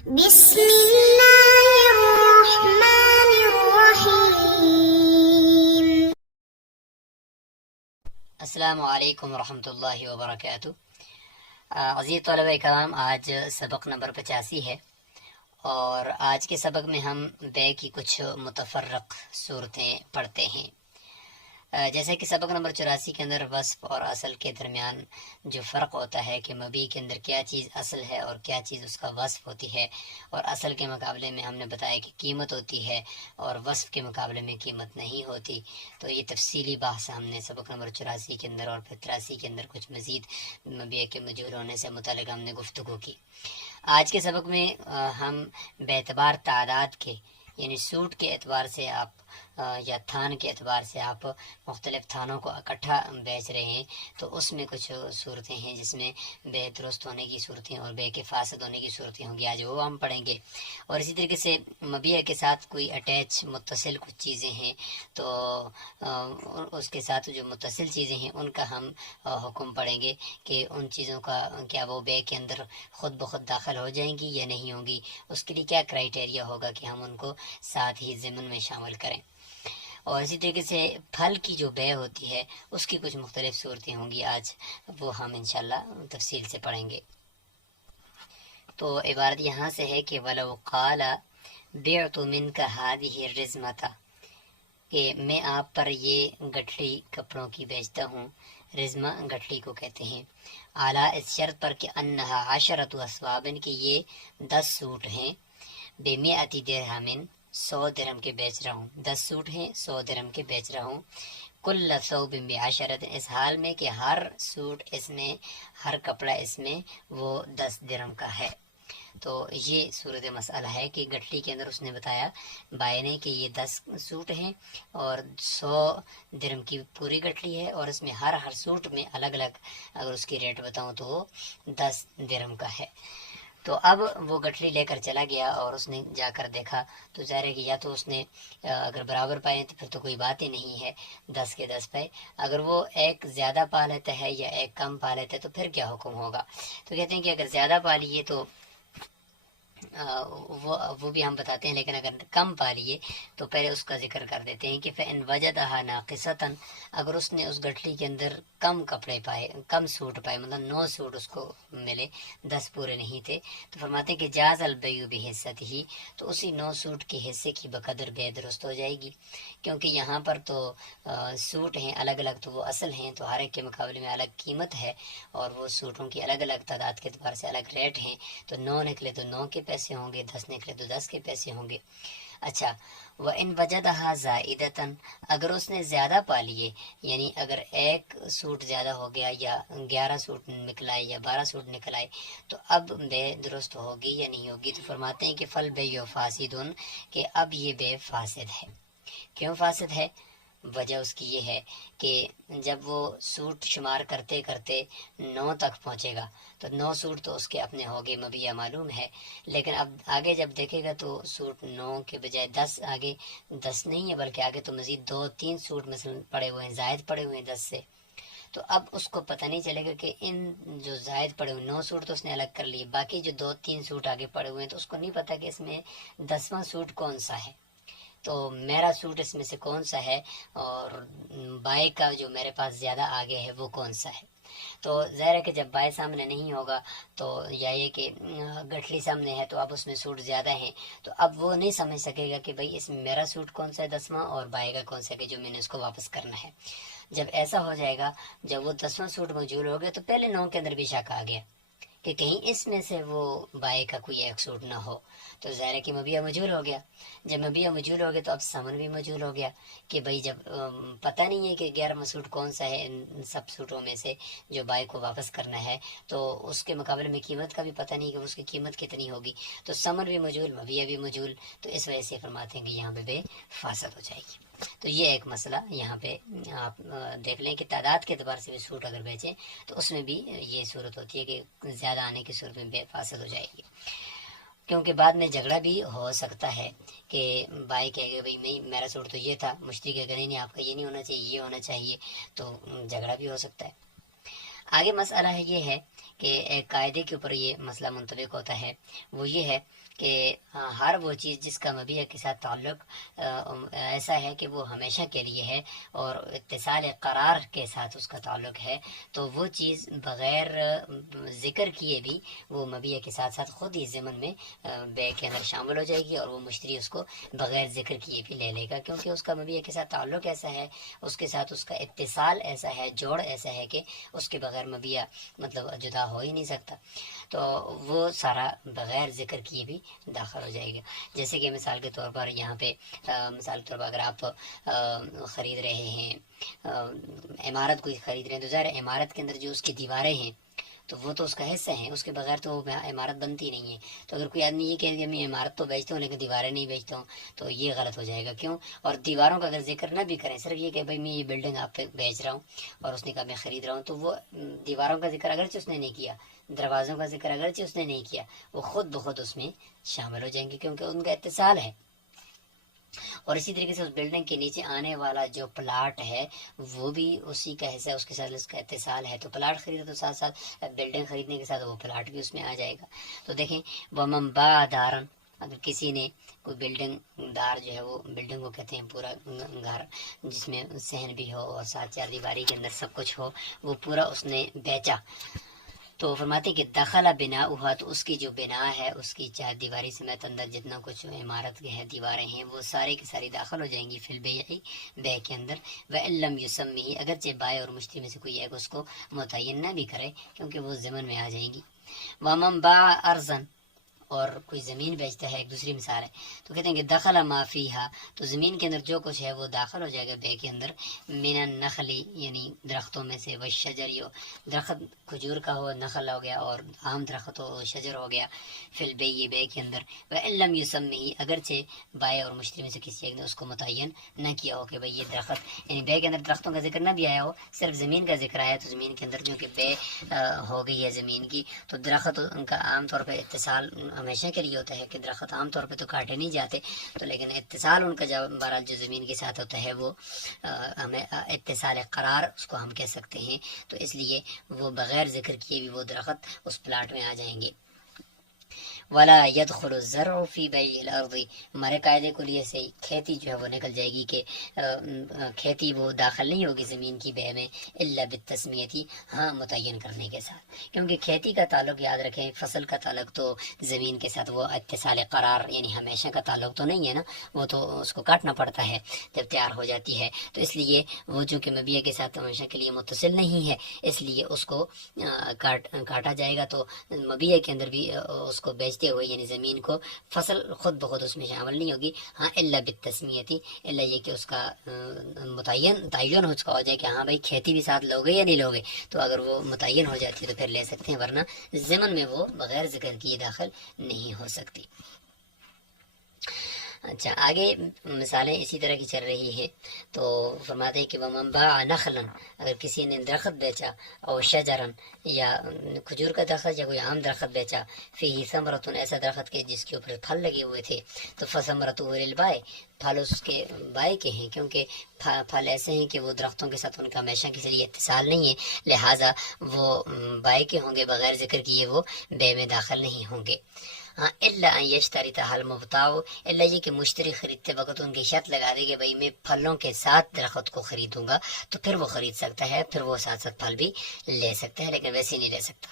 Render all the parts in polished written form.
بسم اللہ الرحمن الرحیم۔ السلام علیکم ورحمۃ اللہ وبرکاتہ۔ عزیز طلبہ کرام، آج سبق نمبر 85 ہے، اور آج کے سبق میں ہم بے کی کچھ متفرق صورتیں پڑھتے ہیں۔ جیسے کہ سبق نمبر 84 کے اندر وصف اور اصل کے درمیان جو فرق ہوتا ہے کہ مبی کے اندر کیا چیز اصل ہے اور کیا چیز اس کا وصف ہوتی ہے، اور اصل کے مقابلے میں ہم نے بتایا کہ قیمت ہوتی ہے اور وصف کے مقابلے میں قیمت نہیں ہوتی۔ تو یہ تفصیلی بحث ہم نے سبق نمبر 84 کے اندر اور پھر 83 کے اندر کچھ مزید مبی کے مجہول ہونے سے متعلق ہم نے گفتگو کی۔ آج کے سبق میں ہم بے اعتبار تعداد کے، یعنی سوٹ کے اعتبار سے آپ یا تھان کے اعتبار سے آپ مختلف تھانوں کو اکٹھا بیچ رہے ہیں، تو اس میں کچھ صورتیں ہیں جس میں بے درست ہونے کی صورتیں اور بے کے فاسد ہونے کی صورتیں ہوں گی، آج وہ ہم پڑھیں گے۔ اور اسی طریقے سے مبیع کے ساتھ کوئی اٹیچ متصل کچھ چیزیں ہیں، تو اس کے ساتھ جو متصل چیزیں ہیں ان کا ہم حکم پڑھیں گے کہ ان چیزوں کا کیا وہ بے کے اندر خود بخود داخل ہو جائیں گی یا نہیں ہوں گی، اس کے لیے کیا کرائیٹیریا ہوگا کہ ہم ان کو ساتھ ہی ضمن میں شامل کریں۔ اور اسی طریقے سے پھل کی جو بے ہوتی ہے اس کی کچھ مختلف صورتیں ہوں گی، آج وہ ہم انشاءاللہ تفصیل سے پڑھیں گے۔ تو عبارت یہاں سے ہے کہ وَلَوْ قَالَ بِعْتُ مِنْكَ هَذِهِ الرِّزْمَةَ، کہ میں آپ پر یہ گٹھڑی کپڑوں کی بیچتا ہوں۔ رزمہ گٹھڑی کو کہتے ہیں۔ اعلیٰ اس شرط پر کہ انہا عشرۃ اسوابن، کہ یہ 10 سوٹ ہیں، بمئۃ درہم، 100 درہم کے بیچ رہا ہوں۔ 10 سوٹ ہیں، 100 درہم کے بیچ رہا ہوں۔ کل ثوب بعشرۃ، اس حال میں کہ ہر سوٹ اس میں، ہر کپڑا اس میں وہ 10 درہم کا ہے۔ تو یہ صورت مسئلہ ہے کہ گٹھڑی کے اندر اس نے بتایا بائے نے کہ یہ 10 سوٹ ہیں اور 100 درہم کی پوری گٹھڑی ہے، اور اس میں ہر سوٹ میں الگ الگ اگر اس کی ریٹ بتاؤں تو وہ 10 درہم کا ہے۔ تو اب وہ گٹھڑی لے کر چلا گیا اور اس نے جا کر دیکھا، تو ظاہر ہے کہ یا تو اس نے اگر برابر پائے تو پھر تو کوئی بات ہی نہیں ہے، 10 کے 10 پائے۔ اگر وہ ایک زیادہ پا لیتا ہے یا ایک کم پا لیتا ہے تو پھر کیا حکم ہوگا؟ تو کہتے ہیں کہ اگر زیادہ پا لیے تو وہ بھی ہم بتاتے ہیں، لیکن اگر کم پا لیے تو پہلے اس کا ذکر کر دیتے ہیں کہ فَإِنْ وَجَدَهَا نَاقِصَةً، اگر اس نے اس گٹھڑی کے اندر کم کپڑے پائے، کم سوٹ پائے، مطلب 9 سوٹ اس کو ملے، 10 پورے نہیں تھے، تو فرماتے ہیں کہ جاز البیع بحصتہ، تو اسی 9 سوٹ کے حصے کی بقدر بے درست ہو جائے گی، کیونکہ یہاں پر تو سوٹ ہیں الگ الگ، تو وہ اصل ہیں تو ہر ایک کے مقابلے میں الگ قیمت ہے، اور وہ سوٹوں کی الگ الگ تعداد کے اعتبار سے الگ ریٹ ہیں، تو 9 نکلے تو 9 کے پیسے ہوں گے، 10 نکلے تو 10 کے پیسے ہوں گے۔ اچھا، وَإِنْ وَجَدَهَا زَائِدَةً، اگر اس نے زیادہ پا لیے، یعنی اگر ایک سوٹ زیادہ ہو گیا یا 11 سوٹ نکل آئے یا 12 سوٹ نکل آئے، تو اب بے درست ہوگی یا نہیں ہوگی؟ تو فرماتے ہیں کہ فَالْبَيْعُ فَاسِدٌ، کہ اب یہ بے فاسد ہے۔ کیوں فاسد ہے؟ وجہ اس کی یہ ہے کہ جب وہ سوٹ شمار کرتے کرتے 9 تک پہنچے گا تو 9 سوٹ تو اس کے اپنے ہوگے، مبیع معلوم ہے، لیکن اب آگے جب دیکھے گا تو سوٹ 9 کے بجائے 10 آگے، 10 نہیں ہے بلکہ آگے تو مزید 2-3 سوٹ مثلا پڑے ہوئے ہیں، زائد پڑے ہوئے ہیں 10 سے، تو اب اس کو پتہ نہیں چلے گا کہ ان جو زائد پڑے ہوئے 9 سوٹ تو اس نے الگ کر لیے، باقی جو 2-3 سوٹ آگے پڑے ہوئے ہیں تو اس کو نہیں پتہ کہ اس میں 10واں سوٹ کون سا ہے، تو میرا سوٹ اس میں سے کون سا ہے، اور بائے کا جو میرے پاس زیادہ آگے ہے وہ کون سا ہے۔ تو ظاہر ہے کہ جب بائے سامنے نہیں ہوگا تو یا یہ کہ گٹھڑی سامنے ہے تو اب اس میں سوٹ زیادہ ہیں، تو اب وہ نہیں سمجھ سکے گا کہ بھئی اس میں میرا سوٹ کون سا ہے 10واں اور بائے کا کون سا ہے کہ جو میں نے اس کو واپس کرنا ہے۔ جب ایسا ہو جائے گا، جب وہ 10واں سوٹ موجود ہو گیا تو پہلے 9 کے اندر بھی شک آ گیا کہ کہیں اس میں سے وہ بائے کا کوئی ایک سوٹ نہ ہو، تو ظاہر ہے کہ مبیع مجہول ہو گیا۔ جب مبیع مجہول ہو گیا تو اب ثمن بھی مجہول ہو گیا کہ بھئی جب پتہ نہیں ہے کہ 11واں سوٹ کون سا ہے ان سب سوٹوں میں سے جو بائے کو واپس کرنا ہے، تو اس کے مقابلے میں قیمت کا بھی پتہ نہیں کہ اس کی قیمت کتنی ہوگی، تو ثمن بھی مجہول، مبیع بھی مجہول، تو اس وجہ سے فرماتے ہیں کہ یہاں پہ بے فاسد ہو جائے گی۔ تو یہ ایک مسئلہ یہاں پہ آپ دیکھ لیں کہ تعداد کے اعتبار سے بھی سوٹ اگر بیچیں تو اس میں بھی یہ صورت ہوتی ہے کہ زیادہ آنے کی صورت میں بے فاسد ہو جائے گی، کیونکہ بعد میں جھگڑا بھی ہو سکتا ہے کہ بھائی کہے گا بھئی نہیں میرا سوٹ تو یہ تھا، مشتری کہے گا نہیں آپ کا یہ نہیں ہونا چاہیے، یہ ہونا چاہیے، تو جھگڑا بھی ہو سکتا ہے۔ آگے مسئلہ ہے یہ ہے کہ ایک قاعدے کے اوپر یہ مسئلہ منطبق ہوتا ہے، وہ یہ ہے کہ ہر وہ چیز جس کا مبیع کے ساتھ تعلق ایسا ہے کہ وہ ہمیشہ کے لیے ہے اور اتصال قرار کے ساتھ اس کا تعلق ہے، تو وہ چیز بغیر ذکر کیے بھی وہ مبیع کے ساتھ ساتھ خود ہی ضمن میں بے کے اندر شامل ہو جائے گی، اور وہ مشتری اس کو بغیر ذکر کیے بھی لے لے گا، کیونکہ اس کا مبیع کے ساتھ تعلق ایسا ہے، اس کے ساتھ اس کا اتصال ایسا ہے، جوڑ ایسا ہے کہ اس کے بغیر مبیع مطلب جدا ہو ہی نہیں سکتا، تو وہ سارا بغیر ذکر کیے بھی داخل ہو جائے گا۔ جیسے کہ مثال کے طور پر یہاں پہ مثال کے طور پر اگر آپ خرید رہے ہیں عمارت کوئی خرید رہے ہیں، تو ظاہر ہے عمارت کے اندر جو اس کی دیواریں ہیں تو وہ تو اس کا حصہ ہیں، اس کے بغیر تو وہ عمارت بنتی نہیں ہے۔ تو اگر کوئی آدمی یہ کہے کہ میں عمارت تو بیچتا ہوں لیکن دیواریں نہیں بیچتا ہوں، تو یہ غلط ہو جائے گا۔ کیوں؟ اور دیواروں کا اگر ذکر نہ بھی کریں، صرف یہ کہ بھائی میں یہ بلڈنگ آپ پہ بیچ رہا ہوں، اور اس نے کہا میں خرید رہا ہوں، تو وہ دیواروں کا ذکر اگرچہ اس نے نہیں کیا، دروازوں کا ذکر اگرچہ اس نے نہیں کیا، وہ خود بخود اس میں شامل ہو جائیں گے، کیونکہ ان کا اتصال ہے۔ اور اسی طریقے سے اس بلڈنگ کے نیچے آنے والا جو پلاٹ ہے وہ بھی اسی کا حصہ ہے، اس کے ساتھ اس کا اتصال ہے، تو پلاٹ خریدا تو ساتھ ساتھ بلڈنگ خریدنے کے ساتھ وہ پلاٹ بھی اس میں آ جائے گا۔ تو دیکھیں وَمَن بَاعَ دَارًا، اگر کسی نے کوئی بلڈنگ دار جو ہے، وہ بلڈنگ کو کہتے ہیں پورا گھر جس میں صحن بھی ہو اور ساتھ چار دیواری کے اندر سب کچھ ہو، وہ پورا اس نے بیچا، تو فرماتے کہ دخل بنا ہوا، تو اس کی جو بنا ہے، اس کی چار دیواری سمیت اندر جتنا کچھ عمارت کے ہے دیواریں ہیں، وہ سارے کی ساری داخل ہو جائیں گی فی البیع، بے کے اندر، وَإِن لَّمْ يُسَمِّهِ، اگرچہ بائع اور مشتری میں سے کوئی ایک اس کو متعین نہ بھی کرے، کیونکہ وہ ضمن میں آ جائیں گی۔ وَمَن بَاعَ أَرْضًا، اور کوئی زمین بیچتا ہے، ایک دوسری مثال ہے، تو کہتے ہیں کہ دخل ما فیہا، تو زمین کے اندر جو کچھ ہے وہ داخل ہو جائے گا بے کے اندر، من النخل، یعنی درختوں میں سے، والشجر، درخت کھجور کا ہو نخل ہو گیا، اور عام درخت ہو شجر ہو گیا، فی البیع، بے کے اندر، وَإِن لَّمْ يُسَمِّهِ، اگرچہ بائع اور مشتری میں سے کسی ایک نے اس کو متعین نہ کیا ہو کہ بھئی یہ درخت، یعنی بے کے اندر درختوں کا ذکر نہ بھی آیا ہو، صرف زمین کا ذکر آیا، تو زمین کے اندر جو کہ بے ہو گئی ہے زمین کی، تو درخت ان کا عام طور پہ اتصال ہمیشہ کے لیے ہوتا ہے کہ درخت عام طور پہ تو کاٹے نہیں جاتے، تو لیکن اتصال ان کا بہرحال جو زمین کے ساتھ ہوتا ہے وہ ہمیں اتصال قرار اس کو ہم کہہ سکتے ہیں، تو اس لیے وہ بغیر ذکر کیے بھی وہ درخت اس پلاٹ میں آ جائیں گے۔ ولا يدخل الزرع في بيع الارض، ہمارے قاعدے کو لیے سے کھیتی جو ہے وہ نکل جائے گی کہ کھیتی وہ داخل نہیں ہوگی زمین کی بے میں، الا بالتسمیتی، ہاں متعین کرنے کے ساتھ، کیونکہ کھیتی کا تعلق یاد رکھیں، فصل کا تعلق تو زمین کے ساتھ وہ اتصال قرار یعنی ہمیشہ کا تعلق تو نہیں ہے نا، وہ تو اس کو کاٹنا پڑتا ہے جب تیار ہو جاتی ہے، تو اس لیے وہ جو کہ مبیع کے ساتھ ہمیشہ کے لیے متصل نہیں ہے، اس لیے اس کو کاٹا جائے گا، تو مبیع کے اندر بھی اس کو بیچتے ہوئے یعنی زمین کو فصل خود بخود اس میں شامل نہیں ہوگی، ہاں الا بالتسمیتی، الا یہ کہ اس کا تعین ہو چکا ہو جائے کہ ہاں بھائی کھیتی بھی ساتھ لوگے یا نہیں لوگے، تو اگر وہ متعین ہو جاتی ہے تو پھر لے سکتے ہیں، ورنہ ضمن میں وہ بغیر ذکر کیے داخل نہیں ہو سکتی۔ اچھا آگے مثالیں اسی طرح کی چل رہی ہے، تو فرماتے ہیں کہ وَمَن بَاعَ نَخْلًا، اگر کسی نے درخت بیچا، او شجرن، یا کھجور کا درخت یا کوئی عام درخت بیچا، فیہ ثمرۃ، ایسا درخت کے جس کے اوپر پھل لگے ہوئے تھے، تو فثمرۃ للبائع، پھل اس کے بائع کے ہیں، کیونکہ پھل ایسے ہیں کہ وہ درختوں کے ساتھ ان کا ہمیشہ کے ذریعے اتصال نہیں ہے، لہٰذا وہ بائع کے ہوں گے، بغیر ذکر کیے وہ بے میں داخل نہیں ہوں گے۔ ہاں الا ان یشترطها المبتاع، الا یہ کہ مشتری خریدتے وقت ان کی شرط لگا دے کہ بھائی میں پھلوں کے ساتھ درخت کو خریدوں گا، تو پھر وہ خرید سکتا ہے، پھر وہ ساتھ ساتھ پھل بھی لے سکتا ہے، لیکن ویسے نہیں لے سکتا۔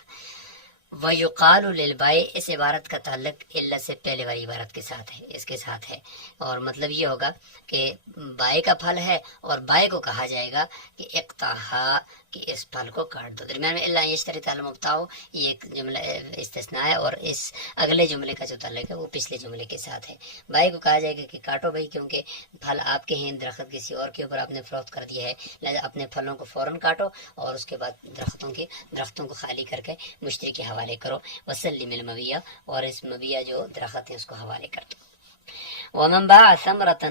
وَيُقَالُ لِلْبَائِعِ، اس عبارت کا تعلق الا سے پہلے والی عبارت کے ساتھ ہے، اس کے ساتھ ہے، اور مطلب یہ ہوگا کہ بائع کا پھل ہے اور بائع کو کہا جائے گا کہ اقطعھا، کہ اس پھل کو کاٹ دو، درمیان میں الا یشترط المبتاع یہ ایک جملہ استثناء ہے، اور اس اگلے جملے کا جو تعلق ہے وہ پچھلے جملے کے ساتھ ہے۔ بائع کو کہا جائے گا کہ کاٹو بھائی، کیونکہ پھل آپ کے ہیں، درخت کسی اور کے اوپر آپ نے فروخت کر دیا ہے، لہٰذا اپنے پھلوں کو فوراً کاٹو اور اس کے بعد درختوں کو خالی کر کے مشتری کے حوالے کرو، وسلم المبیع، اور اس مبیع جو درخت ہے اس کو حوالے کر دو۔ ومن باع ثمرۃ،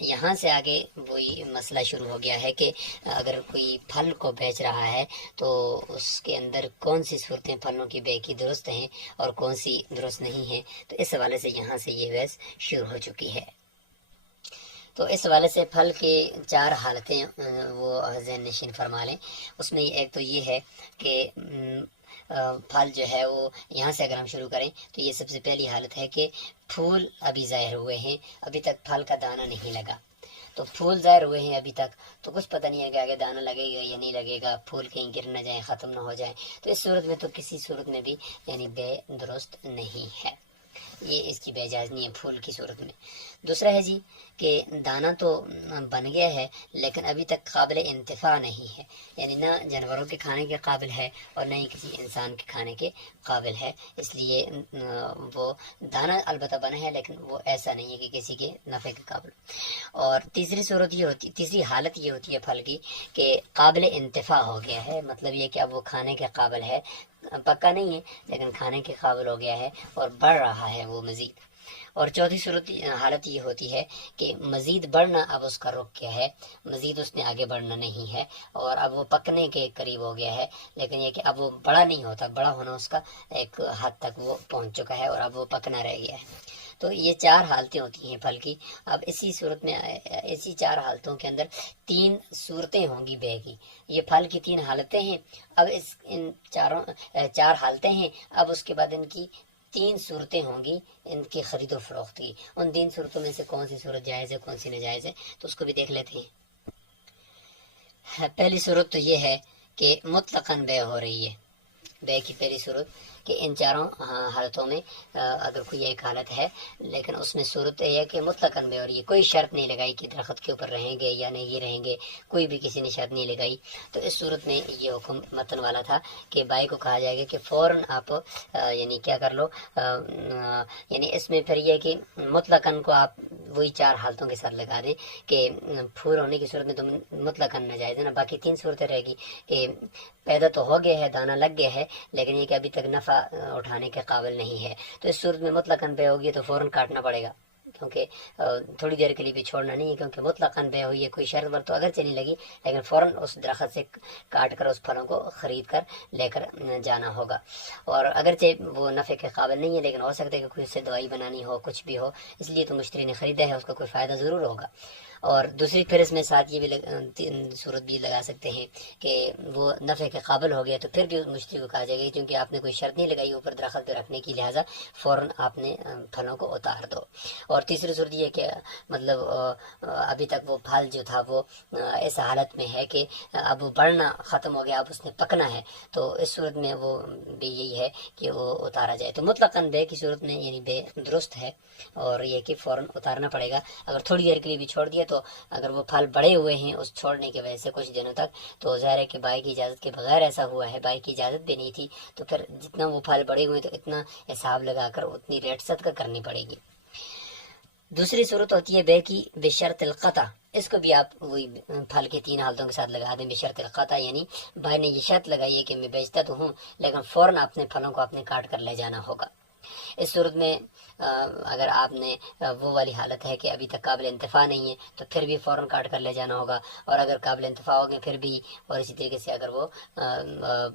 یہاں سے آگے وہی مسئلہ شروع ہو گیا ہے کہ اگر کوئی پھل کو بیچ رہا ہے تو اس کے اندر کون سی صورتیں پھلوں کی بے کی درست ہیں اور کون سی درست نہیں ہیں، تو اس حوالے سے یہاں سے یہ بحث شروع ہو چکی ہے۔ تو اس حوالے سے پھل کے چار حالتیں وہ ذہن نشین فرما لیں، اس میں ایک تو یہ ہے کہ پھل جو ہے وہ یہاں سے اگر ہم شروع کریں تو یہ سب سے پہلی حالت ہے کہ پھول ابھی ظاہر ہوئے ہیں، ابھی تک پھل کا دانہ نہیں لگا، تو پھول ظاہر ہوئے ہیں ابھی تک، تو کچھ پتہ نہیں ہے کہ آگے دانہ لگے گا یا نہیں لگے گا، پھول کہیں گر نہ جائیں، ختم نہ ہو جائیں، تو اس صورت میں تو کسی صورت میں بھی یعنی بے درست نہیں ہے، یہ اس کی بے جائز نہیں ہے پھول کی صورت میں۔ دوسرا ہے جی کہ دانہ تو بن گیا ہے لیکن ابھی تک قابل انتفاع نہیں ہے، یعنی نہ جانوروں کے کھانے کے قابل ہے اور نہ ہی کسی انسان کے کھانے کے قابل ہے، اس لیے وہ دانہ البتہ بنا ہے لیکن وہ ایسا نہیں ہے کہ کسی کے نفع کے قابل۔ اور تیسری حالت یہ ہوتی ہے پھل کی کہ قابل انتفاع ہو گیا ہے، مطلب یہ کہ اب وہ کھانے کے قابل ہے، پکا نہیں ہے لیکن کھانے کے قابل ہو گیا ہے اور بڑھ رہا ہے وہ مزید۔ اور چوتھی حالت یہ ہوتی ہے کہ مزید بڑھنا اب اس کا رک گیا ہے، مزید اس نے آگے بڑھنا نہیں ہے اور اب وہ پکنے کے قریب ہو گیا ہے، لیکن یہ کہ اب وہ بڑا نہیں ہوتا، بڑا ہونا اس کا ایک حد تک وہ پہنچ چکا ہے اور اب وہ پکنا رہ گیا ہے۔ تو یہ چار حالتیں ہوتی ہیں پھل کی۔ اب اسی صورت میں اسی چار حالتوں کے اندر تین صورتیں ہوں گی بے کی، یہ پھل کی تین حالتیں ہیں، اب ان چار حالتیں ہیں، اب اس کے بعد ان کی تین صورتیں ہوں گی ان کی خرید و فروخت کی، ان تین صورتوں میں سے کون سی صورت جائز ہے کون سی ناجائز ہے تو اس کو بھی دیکھ لیتے ہیں۔ پہلی صورت تو یہ ہے کہ مطلقاً بے ہو رہی ہے، بے کی پہلی صورت کہ ان چاروں حالتوں میں اگر کوئی ایک حالت ہے لیکن اس میں صورت یہ ہے کہ مطلقاً بے ہو رہی ہے، کوئی شرط نہیں لگائی کہ درخت کے اوپر رہیں گے یا نہیں رہیں گے، کوئی بھی کسی نے شرط نہیں لگائی، تو اس صورت میں یہ حکم متن والا تھا کہ بھائی کو کہا جائے گا کہ فوراً آپ یعنی کیا کر لو، یعنی اس میں پھر یہ کہ مطلقاً کو آپ وہی چار حالتوں کے ساتھ لگا دیں کہ پھول ہونے کی صورت میں تو مطلقاً ناجائز ہے نا، باقی تین صورتیں رہے گی کہ پیدا تو ہو گیا ہے، دانہ لگ گیا ہے لیکن یہ کہ ابھی تک نفع اٹھانے کے قابل نہیں ہے، تو اس صورت میں مطلقاً بے ہوگی تو فوراً کاٹنا پڑے گا، کیونکہ تھوڑی دیر کے لیے بھی چھوڑنا نہیں ہے، کیونکہ مطلقاً بے ہوئی ہے، کوئی شرط ور تو اگر چلی لگی لیکن فوراً اس درخت سے کاٹ کر اس پھلوں کو خرید کر لے کر جانا ہوگا۔ اور اگرچہ وہ نفع کے قابل نہیں ہے لیکن ہو سکتا ہے کہ کوئی اس سے دوائی بنانی ہو، کچھ بھی ہو، اس لیے تو مشتری نے خریدا ہے، اس کا کوئی فائدہ ضرور ہوگا۔ اور دوسری پھر اس میں ساتھ یہ بھی صورت بھی لگا سکتے ہیں کہ وہ نفع کے قابل ہو گیا تو پھر بھی مشتری کو کہا جائے گا کیونکہ آپ نے کوئی شرط نہیں لگائی اوپر درخت پہ رکھنے کی، لہٰذا فوراً آپ نے پھلوں کو اتار دو۔ اور تیسری صورت یہ کہ مطلب ابھی تک وہ پھل جو تھا وہ اس حالت میں ہے کہ اب وہ بڑھنا ختم ہو گیا، اب اس نے پکنا ہے، تو اس صورت میں وہ بھی یہی ہے کہ وہ اتارا جائے، تو مطلقاً بے کی صورت میں یعنی بے درست ہے اور یہ کہ فوراً اتارنا پڑے گا۔ اگر تھوڑی دیر کے لیے بھی چھوڑ دیا تو اگر وہ پھل بڑے ہوئے ہیں اس چھوڑنے کی وجہ سے کچھ دنوں تک، تو ظاہر ہے کہ بائی کی اجازت کے بغیر ایسا ہوا ہے، بائی کی اجازت بھی نہیں تھی، تو پھر جتنا وہ پھل بڑے ہوئے تو اتنا حساب لگا کر اتنی ریٹ صدقہ کرنی پڑے گی۔ دوسری صورت ہوتی ہے بے کی بشرط القطع، اس کو بھی آپ وہی پھل کے تین حالتوں کے ساتھ لگا دیں، بشرط القطع یعنی بھائی نے یہ شرط لگائی ہے کہ میں بیچتا تو ہوں لیکن فوراً اپنے پھلوں کو اپنے کاٹ کر لے جانا ہوگا۔ اس صورت میں اگر آپ نے وہ والی حالت ہے کہ ابھی تک قابل انتفاع نہیں ہے تو پھر بھی فوراً کاٹ کر لے جانا ہوگا، اور اگر قابل انتفاع ہو گئے پھر بھی، اور اسی طریقے سے اگر وہ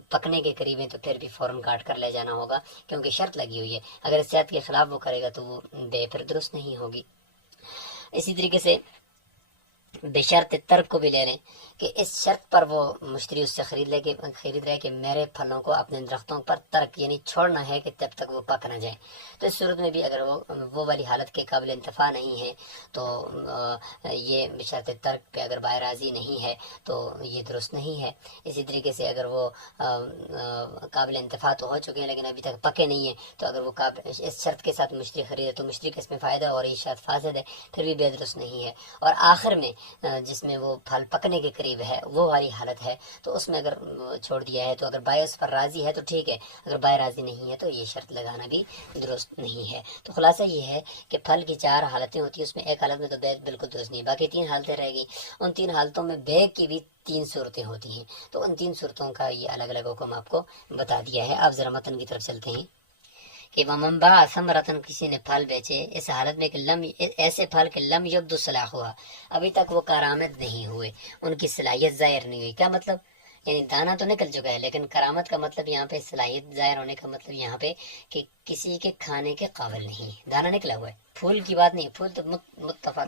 پکنے کے قریب ہیں تو پھر بھی فوراً کاٹ کر لے جانا ہوگا کیونکہ شرط لگی ہوئی ہے، اگر اس شرط کے خلاف وہ کرے گا تو وہ بے پھر درست نہیں ہوگی۔ اسی طریقے سے بشرط ترک کو بھی لے لیں کہ اس شرط پر وہ مشتری اس سے خرید رہے کہ میرے پھلوں کو اپنے درختوں پر ترک یعنی چھوڑنا ہے کہ تب تک وہ پک نہ جائے، تو اس صورت میں بھی اگر وہ والی حالت کے قابل انتفاع نہیں ہے تو یہ بشرط ترک پہ اگر بائے راضی نہیں ہے تو یہ درست نہیں ہے۔ اسی طریقے سے اگر وہ قابل انتفاع تو ہو چکے ہیں لیکن ابھی تک پکے نہیں ہیں تو اگر وہ اس شرط کے ساتھ مشتری خریدے تو مشتری کا اس میں فائدہ اور یہ شرط فاسد ہے، پھر بھی بے درست نہیں ہے۔ اور آخر میں جس میں وہ پھل پکنے کے قریب ہے وہ والی حالت ہے تو اس میں اگر چھوڑ دیا ہے تو اگر بائے اس پر راضی ہے تو ٹھیک ہے، اگر بائے راضی نہیں ہے تو یہ شرط لگانا بھی درست نہیں ہے۔ تو خلاصہ یہ ہے کہ پھل کی چار حالتیں ہوتی ہیں، اس میں ایک حالت میں تو بے بالکل درست نہیں، باقی تین حالتیں رہ گی، ان تین حالتوں میں بے کی بھی تین صورتیں ہوتی ہیں، تو ان تین صورتوں کا یہ الگ الگ حکم آپ کو بتا دیا ہے۔ آپ ذرا متن کی طرف چلتے ہیں کہ وَمَنْ بَاعَ ثَمْرَةً، کسی نے پھل بیچے اس حالت میں کہ ایسے پھل کہ لم یبدو صلاحها، ابھی تک وہ کارآمد نہیں ہوئے، ان کی صلاحیت ظاہر نہیں ہوئی۔ کیا مطلب؟ یعنی دانہ تو نکل چکا ہے لیکن کرامت کا مطلب یہاں پہ صلاحیت ظاہر ہونے کا مطلب یہاں پہ کہ کسی کے کھانے کے قابل نہیں ہے، دانہ نکلا ہوا ہے، پھول کی بات نہیں، پھول تو متفق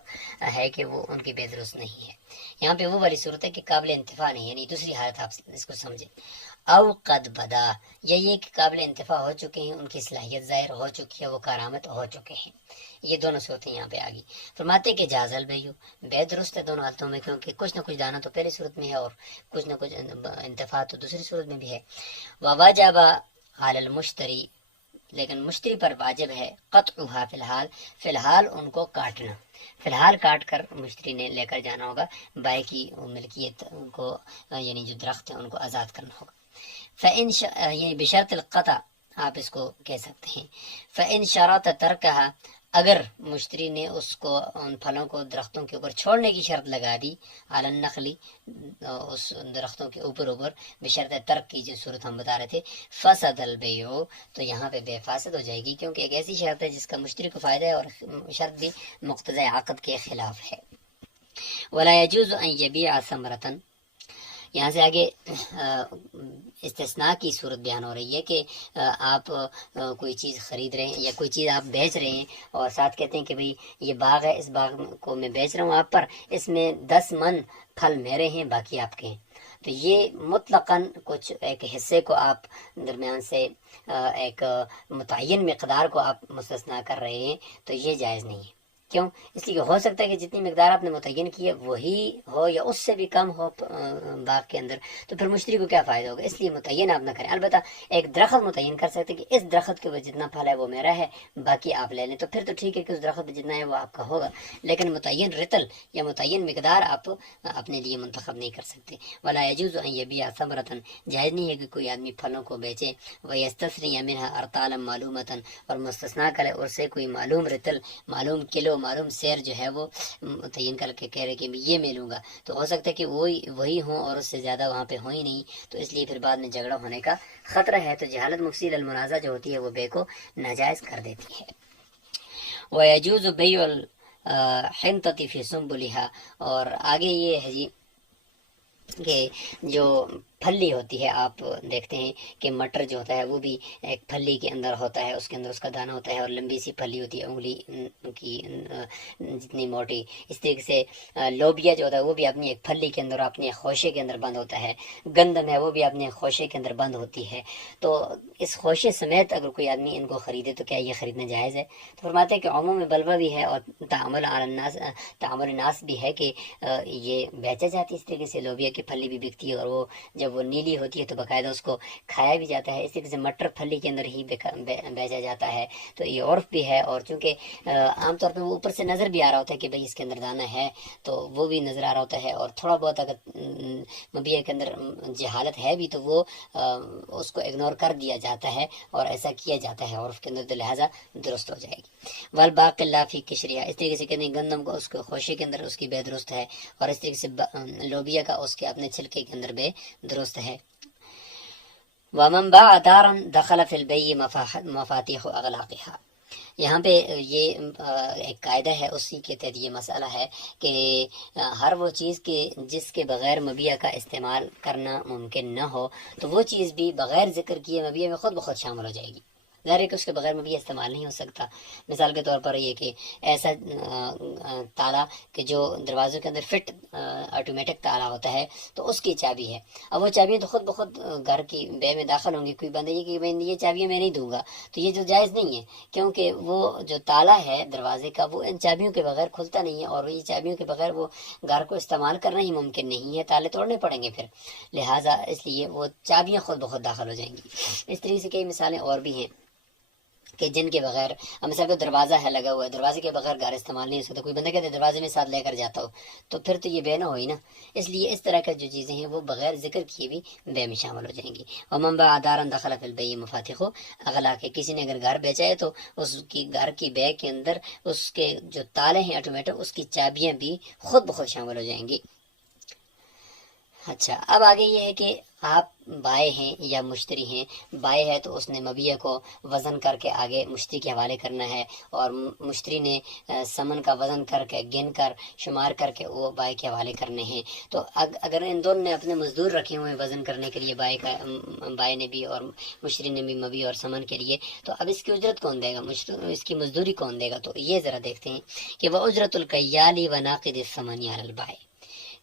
ہے کہ وہ ان کی بے درست نہیں ہے، یہاں پہ وہ والی صورت ہے کہ قابل انتفاع نہیں، یعنی دوسری حالت آپ اس کو سمجھیں۔ او قد بدا، یا یہ کہ قابل انتفاع ہو چکے ہیں، ان کی صلاحیت ظاہر ہو چکی ہے، وہ کارآمد ہو چکے ہیں. یہ دونوں صورتیں یہاں پہ آ گئی. فرماتے کہ جاز البیع، بے درست ہے دونوں حالتوں میں، کیونکہ کچھ نہ کچھ دانا تو پہلی صورت میں ہے اور کچھ نہ کچھ انتفاع تو دوسری صورت میں بھی ہے. وواجب علی المشتری، لیکن مشتری پر واجب ہے قطعها فی الحال ان کو کاٹنا، فی الحال کاٹ کر مشتری نے لے کر جانا ہوگا، بائع کی ملکیت کو یعنی جو درخت ہیں ان کو آزاد کرنا ہوگا. فإن یعنی بشرط القطع آپ اس کو کہہ سکتے ہیں. فإن شرط ترکها، اگر مشتری نے اس کو ان پھلوں کو درختوں کے اوپر چھوڑنے کی شرط لگا دی، علی النخل، اس درختوں کے اوپر بشرط ترک کی جو صورت ہم بتا رہے تھے، فسد البیع، تو یہاں پہ بے فاسد ہو جائے گی، کیونکہ ایک ایسی شرط ہے جس کا مشتری کو فائدہ ہے اور شرط بھی مقتضی عقد کے خلاف ہے. ولا يجوز ان يبيع ثمرة، یہاں سے آگے استثناء کی صورت بیان ہو رہی ہے کہ آپ کوئی چیز خرید رہے ہیں یا کوئی چیز آپ بیچ رہے ہیں اور ساتھ کہتے ہیں کہ بھئی یہ باغ ہے، اس باغ کو میں بیچ رہا ہوں آپ پر، اس میں 10 من پھل میرے ہیں باقی آپ کے ہیں. تو یہ مطلقاً کچھ ایک حصے کو آپ درمیان سے ایک متعین مقدار کو آپ مستثنا کر رہے ہیں، تو یہ جائز نہیں ہے. کیوں؟ اس لیے ہو سکتا ہے کہ جتنی مقدار آپ نے متعین کی ہے وہی ہو یا اس سے بھی کم ہو باغ کے اندر، تو پھر مشتری کو کیا فائدہ ہوگا. اس لیے متعین آپ نہ کریں. البتہ ایک درخت متعین کر سکتے کہ اس درخت کے اوپر جتنا پھل ہے وہ میرا ہے، باقی آپ لے لیں، تو پھر تو ٹھیک ہے کہ اس درخت پہ جتنا ہے وہ آپ کا ہوگا. لیکن متعین رتل یا متعین مقدار آپ اپنے لیے منتخب نہیں کر سکتے. ولا يجوز ان يبيع ثمرة، جائز نہیں ہے کہ کوئی آدمی پھلوں کو بیچے، ويستثني منها ارطالا معلومة، اور مستثنا کرے اور سے کوئی معلوم رتل، معلوم کلو، معلوم سیر جو ہے وہ متعین کر کے کہہ رہے کہ میں یہ میں لوں گا. تو ہو سکتا ہے کہ وہی ہوں اور اس سے زیادہ وہاں پہ ہو ہی نہیں، تو اس لیے پھر بعد میں جھگڑا ہونے کا خطرہ ہے. تو جہالت مفسد المنازع جو ہوتی ہے وہ بے کو ناجائز کر دیتی ہے. ويجوز بيع الحنطة في سنبلها، اور آگے یہ ہے جی کہ جو پھلی ہوتی ہے، آپ دیکھتے ہیں کہ مٹر جو ہوتا ہے وہ بھی ایک پھلی کے اندر ہوتا ہے، اس کے اندر اس کا دانہ ہوتا ہے اور لمبی سی پھلی ہوتی ہے انگلی کی جتنی موٹی. اس طریقے سے لوبیا جو ہوتا ہے وہ بھی اپنی ایک پھلی کے اندر، اپنے ایک خوشے کے اندر بند ہوتا ہے. گندم ہے وہ بھی اپنے ایک خوشے کے اندر بند ہوتی ہے. تو اس خوشے سمیت اگر کوئی آدمی ان کو خریدے تو کیا یہ خریدنا جائز ہے؟ تو فرماتے ہیں کہ عموم میں بلوہ بھی ہے اور تعامل الناس بھی ہے کہ یہ بیچا جاتی ہے. اس طریقے سے لوبیا کی پھلی بھی بکتی ہے اور وہ جب وہ نیلی ہوتی ہے تو باقاعدہ اس کو کھایا بھی جاتا ہے. اس طریقے سے مٹر پھلی کے اندر ہی بیچا جاتا ہے. تو یہ عرف بھی ہے، اور چونکہ عام طور پہ وہ اوپر سے نظر بھی آ رہا ہوتا ہے کہ بھئی اس کے اندر دانہ ہے، تو وہ بھی نظر آ رہا ہوتا ہے. اور تھوڑا بہت اگر مبیع کے اندر جہالت ہے بھی تو وہ اس کو اگنور کر دیا جاتا ہے اور ایسا کیا جاتا ہے عرف کے اندر، تو لہٰذا درست ہو جائے گی. والباقی لا فی قشریہ، اس طریقے سے کہتے ہیں گندم کو اس کے خوشے کے اندر اس کی بے درست ہے، اور اس طریقے سے لوبیا کا اس کے اپنے چھلکے کے اندر بے درست ہے. ومن باع دارا دخل فی البیع مفاتیح اغلاقها، یہاں پہ یہ ایک قاعدہ ہے، اسی کے تحت یہ مسئلہ ہے کہ ہر وہ چیز کے جس کے بغیر مبیع کا استعمال کرنا ممکن نہ ہو، تو وہ چیز بھی بغیر ذکر کیے مبیع میں خود بخود شامل ہو جائے گی. ظاہر ہے کہ اس کے بغیر مبیع استعمال نہیں ہو سکتا. مثال کے طور پر یہ کہ ایسا تالا کہ جو دروازوں کے اندر فٹ آٹومیٹک تالا ہوتا ہے، تو اس کی چابی ہے. اب وہ چابیاں تو خود بخود گھر کی بے میں داخل ہوں گی. کوئی بندہ یہ کہ میں یہ چابیاں میں نہیں دوں گا، تو یہ جو جائز نہیں ہے، کیونکہ وہ جو تالا ہے دروازے کا وہ ان چابیوں کے بغیر کھلتا نہیں ہے، اور یہ چابیوں کے بغیر وہ گھر کو استعمال کرنا ہی ممکن نہیں ہے. تالے توڑنے پڑیں گے پھر، لہٰذا اس لیے وہ چابیاں خود بخود داخل ہو جائیں گی. اس طریقے سے کئی مثالیں اور بھی ہیں کہ جن کے بغیر، مثلا کوئی دروازہ ہے لگا ہوا ہے، دروازے کے بغیر گھر استعمال نہیں ہو سکتا. کوئی بندہ کہتے ہیں دروازے میں ساتھ لے کر جاتا ہو، تو پھر تو یہ بے نہ ہوئی نا. اس لیے اس طرح کا جو چیزیں ہیں وہ بغیر ذکر کیے بھی بے میں شامل ہو جائیں گی. ومن باع دارا دخل فی البیع مفاتیح اغلاق، کسی نے اگر گھر بیچا ہے تو اس کی گھر کی بے کے اندر اس کے جو تالے ہیں آٹومیٹک، اس کی چابیاں بھی خود بخود شامل ہو جائیں گی. اچھا، اب آگے یہ ہے کہ آپ بائے ہیں یا مشتری ہیں. بائے ہے تو اس نے مبیع کو وزن کر کے آگے مشتری کے حوالے کرنا ہے، اور مشتری نے سمن کا وزن کر کے گن کر شمار کر کے وہ بائے کے حوالے کرنے ہیں. تو اگر ان دونوں نے اپنے مزدور رکھے ہوئے ہیں وزن کرنے کے لیے، بائے نے بھی اور مشتری نے بھی مبیع اور سمن کے لیے، تو اب اس کی اجرت کون دے گا؟ اس کی مزدوری کون دے گا؟ تو یہ ذرا دیکھتے ہیں کہ وہ اجرت الکیال و ناقد الثمن علی البائع،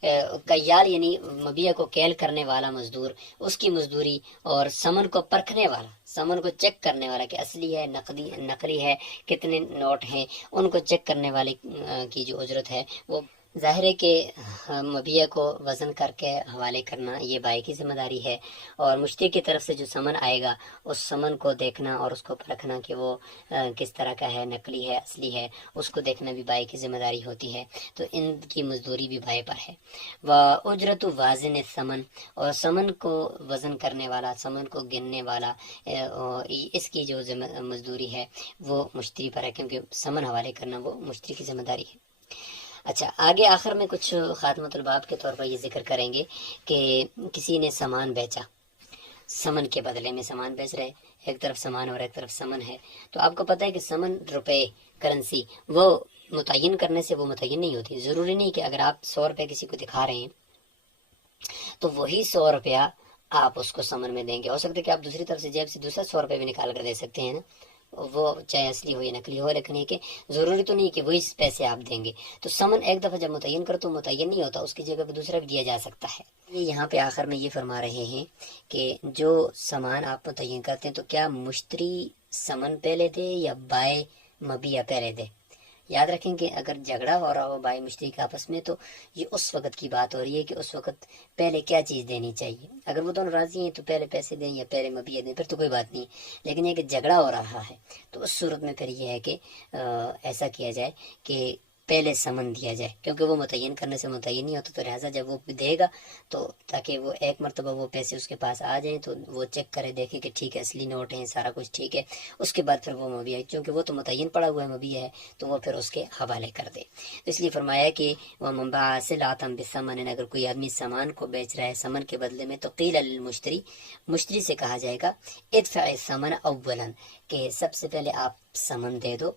کیال یعنی مبیع کو کیل کرنے والا مزدور، اس کی مزدوری، اور سمن کو پرکھنے والا، سمن کو چیک کرنے والا کہ اصلی ہے نقلی ہے، کتنے نوٹ ہیں، ان کو چیک کرنے والے کی جو اجرت ہے وہ ظاہر ہے کہ مبیع کو وزن کر کے حوالے کرنا یہ بائی کی ذمہ داری ہے، اور مشتری کی طرف سے جو سمن آئے گا اس سمن کو دیکھنا اور اس کو پرکھنا کہ وہ کس طرح کا ہے، نقلی ہے، اصلی ہے، اس کو دیکھنا بھی بائی کی ذمہ داری ہوتی ہے، تو ان کی مزدوری بھی بائی پر ہے۔ اجرت وازن سمن، اور سمن کو وزن کرنے والا، سمن کو گننے والا، اس کی جو مزدوری ہے وہ مشتری پر ہے، کیونکہ سمن حوالے کرنا وہ مشتری کی ذمہ داری ہے۔ اچھا، آگے آخر میں کچھ خاتمۃ الباب کے طور پر یہ ذکر کریں گے کہ کسی نے سامان بیچا، سمن کے بدلے میں سامان بیچ رہے، ایک طرف سامان اور ایک طرف سمن ہے، تو آپ کو پتہ ہے کہ سمن، روپے، کرنسی، وہ متعین کرنے سے وہ متعین نہیں ہوتی۔ ضروری نہیں کہ اگر آپ 100 روپے کسی کو دکھا رہے ہیں تو وہی 100 روپیہ آپ اس کو سمن میں دیں گے، ہو سکتا ہے کہ آپ دوسری طرف سے جیب سے دوسرا 100 روپے بھی نکال کر دے سکتے ہیں نا، وہ چاہے اصلی ہو یا نقلی ہو، لیکن یہ کہ ضروری تو نہیں کہ وہی پیسے آپ دیں گے۔ تو سمن ایک دفعہ جب متعین کرو تو متعین نہیں ہوتا، اس کی جگہ پہ دوسرا بھی دیا جا سکتا ہے۔ یہ یہاں پہ آخر میں یہ فرما رہے ہیں کہ جو سامان آپ متعین کرتے ہیں تو کیا مشتری سمن پہلے دے یا بائے مبیع پہلے دے؟ یاد رکھیں کہ اگر جھگڑا ہو رہا ہو بھائی مشتری کے آپس میں تو یہ اس وقت کی بات ہو رہی ہے کہ اس وقت پہلے کیا چیز دینی چاہیے۔ اگر وہ دونوں راضی ہیں تو پہلے پیسے دیں یا پہلے مبیع دیں، پھر تو کوئی بات نہیں، لیکن یہ کہ جھگڑا ہو رہا ہے تو اس صورت میں پھر یہ ہے کہ ایسا کیا جائے کہ پہلے سمن دیا جائے، کیونکہ وہ متعین کرنے سے متعین نہیں ہوتا، تو لہٰذا جب وہ دے گا تو تاکہ وہ ایک مرتبہ وہ پیسے اس کے پاس آ جائیں تو وہ چیک کرے، دیکھے کہ ٹھیک ہے، اصلی نوٹ ہیں، سارا کچھ ٹھیک ہے، اس کے بعد پھر وہ مبیع، چونکہ وہ تو متعین پڑا ہوا ہے مبیع ہے، تو وہ پھر اس کے حوالے کر دے۔ اس لیے فرمایا کہ وہ منبع صلاتم بثمن، اگر کوئی آدمی سامان کو بیچ رہا ہے سمن کے بدلے میں تو قیل للمشتری، مشتری سے کہا جائے گا ادفع الثمن اولا، کہ سب سے پہلے آپ سمن دے دو،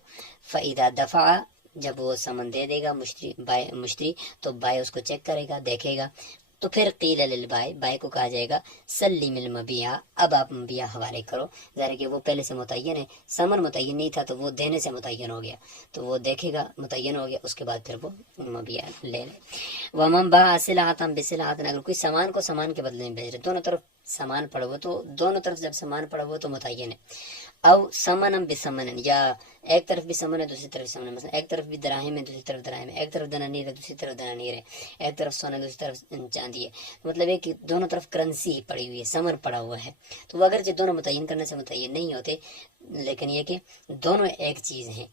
فاذا دفع، جب وہ سمن دے دے گا مشتری تو بائے اس کو چیک کرے گا، دیکھے گا، تو پھر قیل للبائے، بائے کو کہا جائے گا سلم المبیع، اب آپ مبیع حوالے کرو۔ ظاہر کہ وہ پہلے سے متعین ہے، سمن متعین نہیں تھا تو وہ دینے سے متعین ہو گیا، تو وہ دیکھے گا متعین ہو گیا، اس کے بعد پھر وہ مبیع لے لے۔ ومن باع صلعۃ بصلعۃ، اگر کوئی سامان کو سامان کے بدلے میں بیچ رہے، دونوں طرف سامان پڑا ہوا، تو دونوں طرف جب سامان پڑا ہوا تو متعین ہے۔ او سمن بسمن، یا ایک طرف بھی سمن ہے دوسری طرف سمن ہے، مثلا ایک طرف بھی دراہم ہے دوسری طرف دراہم ہے، ایک طرف دنانیر ہے دوسری طرف دنانیر ہے، ایک طرف سونا دوسری طرف چاندی ہے، مطلب ہے کہ دونوں طرف کرنسی پڑی ہوئی ہے، سمن پڑا ہوا ہے، تو وہ اگرچہ دونوں متعین کرنے سے متعین نہیں ہوتے، لیکن یہ کہ دونوں ایک چیز ہیں،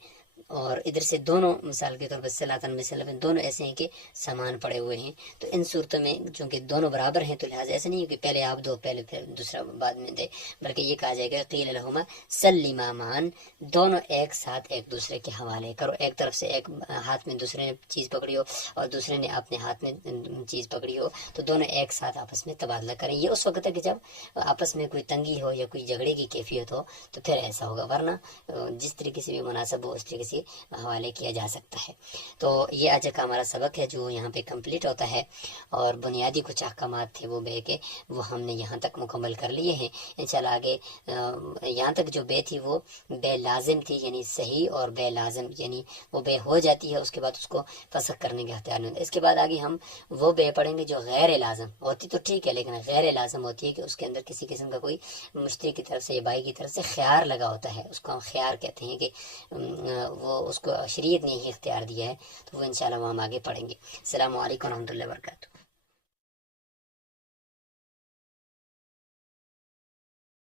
اور ادھر سے دونوں مثال کے طور پر صلاتن بصلاتن دونوں ایسے ہیں کہ سامان پڑے ہوئے ہیں، تو ان صورتوں میں چونکہ دونوں برابر ہیں تو لہٰذا ایسا نہیں ہے کہ پہلے آپ دو پہلے پھر دوسرا بعد میں دے، بلکہ یہ کہا جائے گا قیل لہما سلما معا، دونوں ایک ساتھ ایک دوسرے کے حوالے کرو، ایک طرف سے ایک ہاتھ میں دوسرے نے چیز پکڑی ہو اور دوسرے نے اپنے ہاتھ میں چیز پکڑی ہو تو دونوں ایک ساتھ آپس میں تبادلہ کریں۔ یہ اس وقت ہے کہ جب آپس میں کوئی تنگی ہو یا کوئی جھگڑے کی کیفیت ہو تو پھر ایسا ہوگا، ورنہ جس طریقے سے بھی مناسب ہو اس طریقے سے حوالے کیا جا سکتا ہے۔ تو یہ آج کا ہمارا سبق ہے جو یہاں پہ کمپلیٹ ہوتا ہے، اور بنیادی کچھ احکامات تھے وہ بے کے وہ ہم نے یہاں تک مکمل کر لیے ہیں۔ انشاءاللہ آگے یہاں تک جو بے تھی وہ بے لازم تھی، یعنی صحیح اور بے لازم، یعنی وہ بے ہو جاتی ہے اس کے بعد اس کو فسخ کرنے کے اختیار نہیں ہوتا۔ اس کے بعد آگے ہم وہ بے پڑھیں گے جو غیر لازم ہوتی تو ٹھیک ہے، لیکن غیر لازم ہوتی ہے کہ اس کے اندر کسی قسم کا کوئی مشتری کی طرف سے یا بائی کی طرف سے خیار لگا ہوتا ہے، اس کو ہم خیار کہتے ہیں کہ وہ اس کو شریعت نے ہی اختیار دیا ہے، تو وہ انشاءاللہ وہ ہم آگے پڑھیں گے۔ السلام علیکم ورحمۃ اللہ وبرکاتہ۔